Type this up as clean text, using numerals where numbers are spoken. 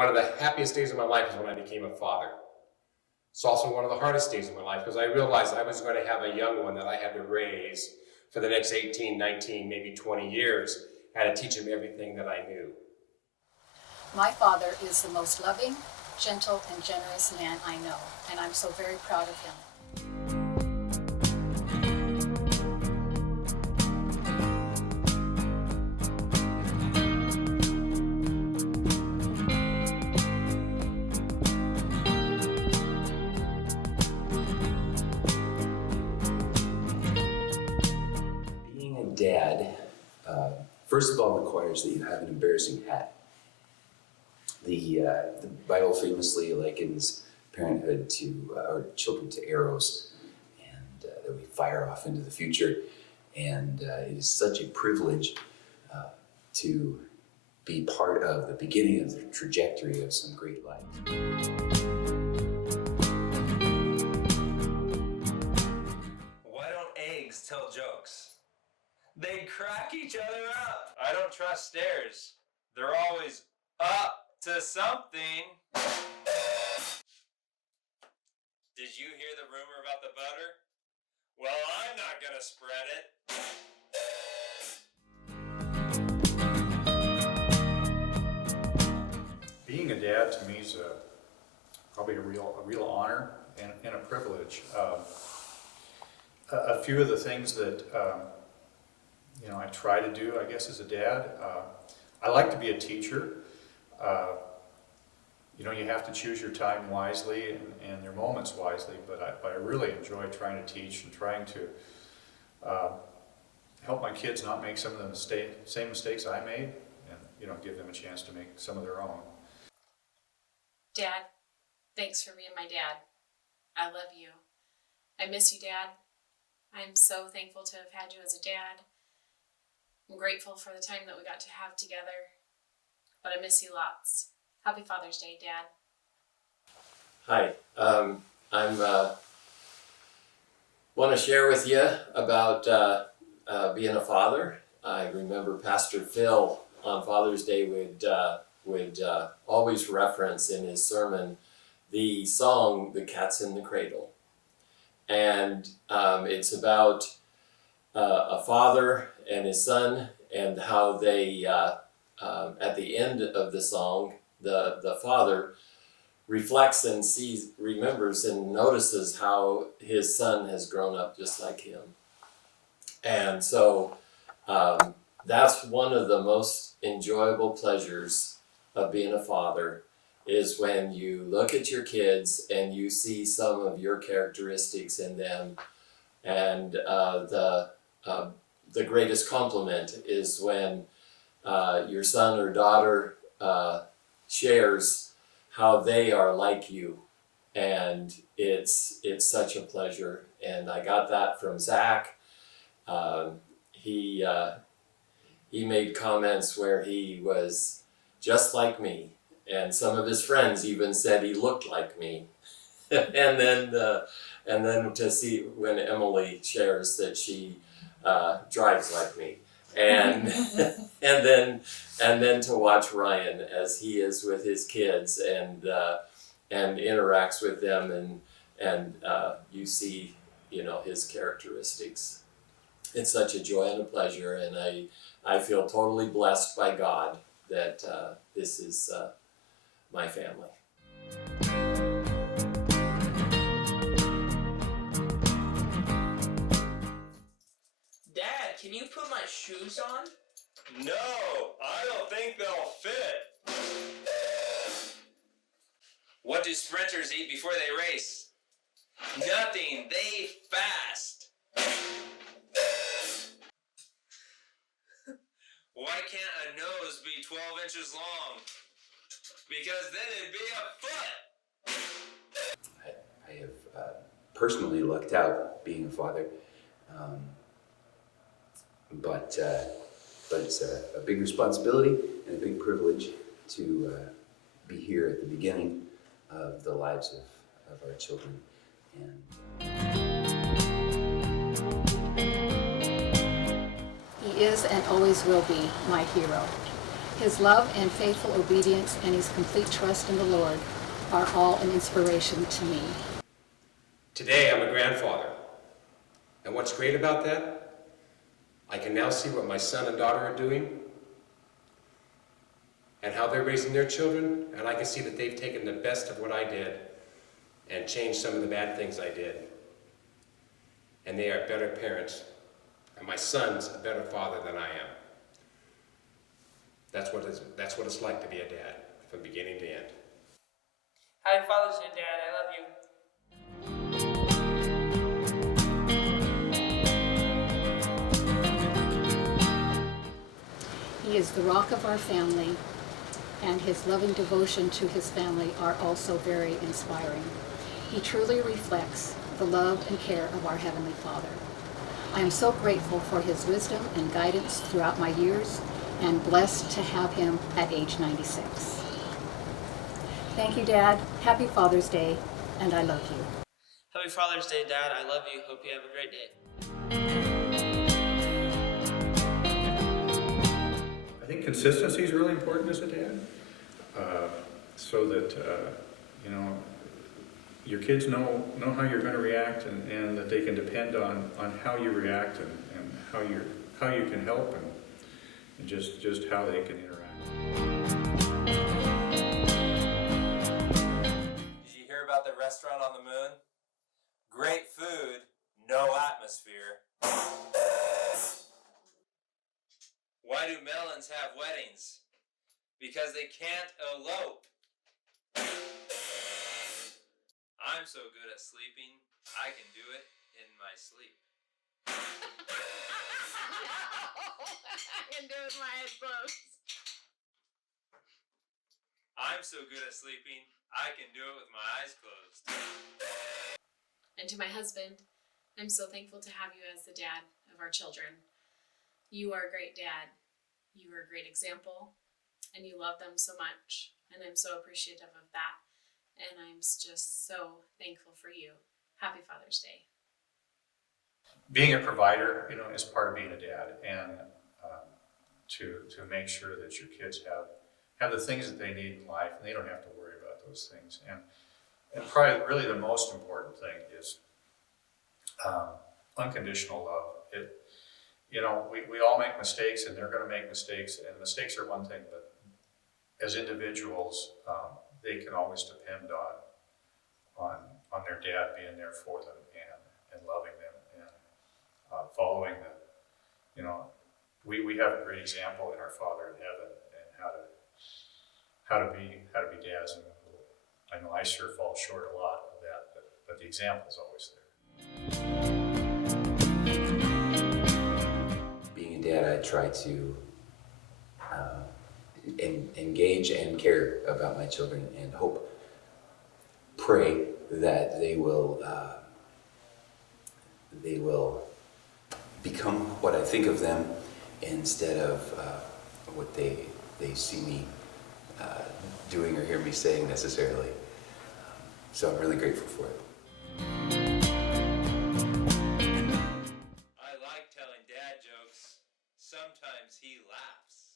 One of the happiest days of my life is when I became a father. It's also one of the hardest days of my life because I realized I was going to have a young one that I had to raise for the next 18, 19, maybe 20 years. I had to teach him everything that I knew. My father is the most loving, gentle, and generous man I know, and I'm so very proud of him. Being a dad, first of all, requires that you have an embarrassing hat. The Bible famously likens parenthood to, or children to arrows, and that we fire off into the future. And it is such a privilege to be part of the beginning of the trajectory of some great lives. Why don't eggs tell jokes? They crack each other up. I don't trust stairs. They're always up to something. Did you hear the rumor about the butter? Well, I'm not gonna spread it. Being a dad to me is probably a real honor and a privilege. A few of the things that I try to do, I guess, as a dad. I like to be a teacher. You have to choose your time wisely and your moments wisely, but I really enjoy trying to teach and trying to help my kids not make some of the same mistakes I made, and give them a chance to make some of their own. Dad, thanks for being my dad. I love you. I miss you, Dad. I'm so thankful to have had you as a dad. I'm grateful for the time that we got to have together, but I miss you lots. Happy Father's Day, Dad. Hi, I'm want to share with you about being a father. I remember Pastor Phil on Father's Day would always reference in his sermon the song "The Cat's in the Cradle," and it's about a father and his son and how they at the end of the song, the father reflects and remembers and notices how his son has grown up just like him. And so that's one of the most enjoyable pleasures of being a father, is when you look at your kids and you see some of your characteristics in them. And the greatest compliment is when your son or daughter shares how they are like you, and it's such a pleasure. And I got that from Zach. He made comments where he was just like me, and some of his friends even said he looked like me. and then to see when Emily shares that she drives like me. And and then to watch Ryan as he is with his kids and interacts with them, and you see his characteristics. It's such a joy and a pleasure, and I feel totally blessed by God that this is my family. Dad, can you put my shoes on? No, I don't think they'll fit. What do sprinters eat before they race? Nothing. They fast. Why can't a nose be 12 inches long? Because then it'd be a foot. I have personally lucked out being a father, but it's a big responsibility and a big privilege to be here at the beginning of the lives of our children. He is and always will be my hero. His love and faithful obedience and his complete trust in the Lord are all an inspiration to me. Today, I'm a grandfather. And what's great about that? I can now see what my son and daughter are doing and how they're raising their children, and I can see that they've taken the best of what I did and changed some of the bad things I did. And they are better parents, and my son's a better father than I am. That's what it's like to be a dad, from beginning to end. Happy Father's Day, Dad. I love you. He is the rock of our family, and his loving devotion to his family are also very inspiring. He truly reflects the love and care of our Heavenly Father. I am so grateful for his wisdom and guidance throughout my years, and blessed to have him at age 96. Thank you, Dad. Happy Father's Day, and I love you. Happy Father's Day, Dad. I love you. Hope you have a great day. I think consistency is really important as a dad, so that you know, your kids know how you're going to react, and that they can depend on how you react, and how you can help, and just how they can interact. Did you hear about the restaurant on the moon? Great food, no atmosphere. Why do melons have weddings? Because they can't elope. I'm so good at sleeping, I can do it in my sleep. I can do it with my eyes closed. I'm so good at sleeping, I can do it with my eyes closed. And to my husband, I'm so thankful to have you as the dad of our children. You are a great dad. You are a great example, and you love them so much. And I'm so appreciative of that. And I'm just so thankful for you. Happy Father's Day. Being a provider, you know, is part of being a dad, and to make sure that your kids have the things that they need in life, and they don't have to worry about those things. And probably really the most important thing is unconditional love. You know, we all make mistakes, and they're going to make mistakes, and mistakes are one thing, but as individuals, they can always depend on their dad being there for them, and loving them, and following them. You know, we have a great example in our Father in heaven, and how to be dads. And I know I sure fall short a lot of that, but the example is always there. Being a dad, I try to engage and care about my children, and pray that they will become what I think of them, instead of what they see me doing or hear me saying necessarily. So I'm really grateful for it. I like telling dad jokes. Sometimes he laughs.